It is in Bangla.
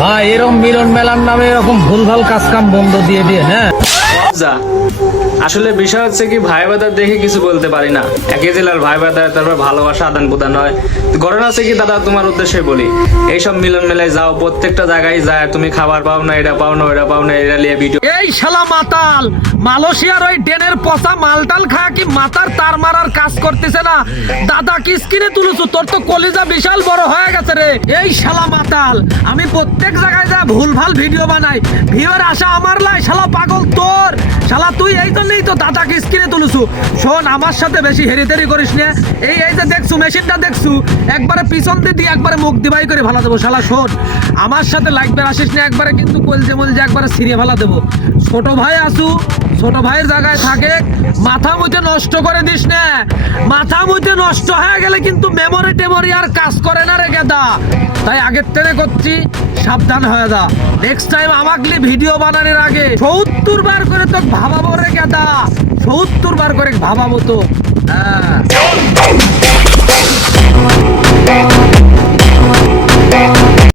ভাই এরকম মিলন মেলার নামে এরকম ভুলভাল কাজ কাম বন্ধ দিয়ে দিয়ে, হ্যাঁ। যা আসলে বিষয় হচ্ছে কি, ভাই বাদার দেখে কিছু বলতে পারি না। একই জেলার ভাই বাদার, তারপর ভালোবাসা আদান প্রদান হয়। ঘটনা হচ্ছে কি দাদা, তোমার উদ্দেশ্যে বলি, এইসব মিলন মেলায় যাও, প্রত্যেকটা জায়গায় যায়, তুমি খাবার পাও না, এটা পাও না, ওটা পাও না, এটা নিয়ে ভিডিও। এই শালা মাতাল মালয়েশিয়ার ওই ডেনের পচা মালটাল খা কি মাথার তার মারার কাজ করতেছে না? দাদা কি স্কিনে তুলছু? তোর তো কলিজা বিশাল বড় হয়ে গেছে রে। এই শালা মাতাল, আমি প্রত্যেক জায়গায় যা ভুলভাল ভিডিও বানাই, ভিউয়ার আশা আমার লাই, শালা পাগল তোর। শালা তুই এই জন্যই তো দাদা কি স্কিনে তুলছু। শোন, আমার সাথে বেশি হেরিতেরি করিস না। এই এই যে দেখছু মেশিনটা দেখছু, একবারে পিছন দিয়ে একবারে মুখ দিবাই করে ভালো দেবো। শালা শোন, আমার সাথে লাগবে আসিস না, একবারে কিন্তু কলজে মলজে একবারে সিরিয়ে ভালো দেবো। ছোট ভাই আসু, ছোট ভাইয়ের জায়গায় থাকে, মাথা মুইতে নষ্ট করে দিস না। মাথা মুইতে নষ্ট হয়ে গেলে কিন্তু মেমোরি টেমোরি আর কাজ করে না রে গেদা। তাই আগের থেকে করছি, সাবধান হয়ে যা। নেক্সট টাইম আমাকে ভিডিও বানানোর আগে 70 বার করে তো ভাবাবো রে গেদা, 70 বার করে ভাবাবো তো। হ্যাঁ।